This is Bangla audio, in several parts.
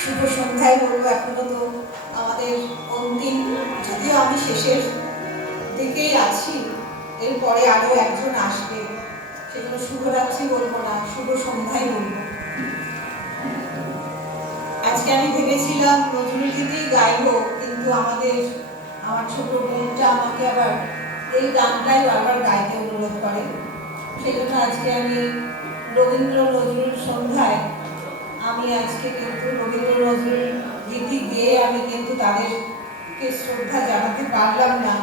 শুভ সন্ধ্যায় বলবো। এখনো তো আমাদের অন্তিম, যদিও আমি শেষের দিকেই আছি, এরপরে আরো একজন আসবে, সেজন্য শুভরাত্রি বলবো না, শুভ সন্ধ্যায় বলবো। আজকে আমি ভেবেছিলাম নজরুল গীতিই গাইবো, কিন্তু আমার ছোট বোনটা আমাকে আবার এই গানটাই বারবার গাইতে অনুরোধ করে। সেজন্য আজকে আমি রবীন্দ্র নজরুল সন্ধ্যায় আমি আজকে কিন্তু রবীন্দ্র নজরুল গীতি গেয়ে আমি কিন্তু তাদেরকে শ্রদ্ধা জানাতে পারলাম না।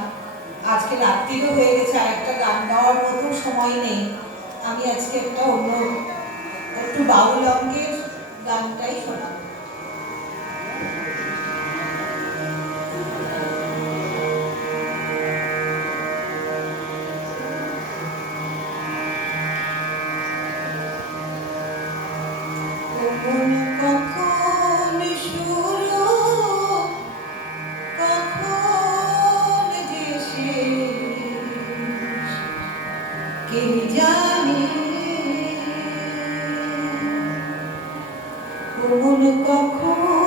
আজকে রাত্রিও হয়ে গেছে, আরেকটা গান গাওয়ার মতো সময় নেই। আমি আজকে একটা অন্য একটু বাউল অঙ্গের গানটাই শোনাবো। কখন শুরু, কখন যে শেষ, কে জানে? কখন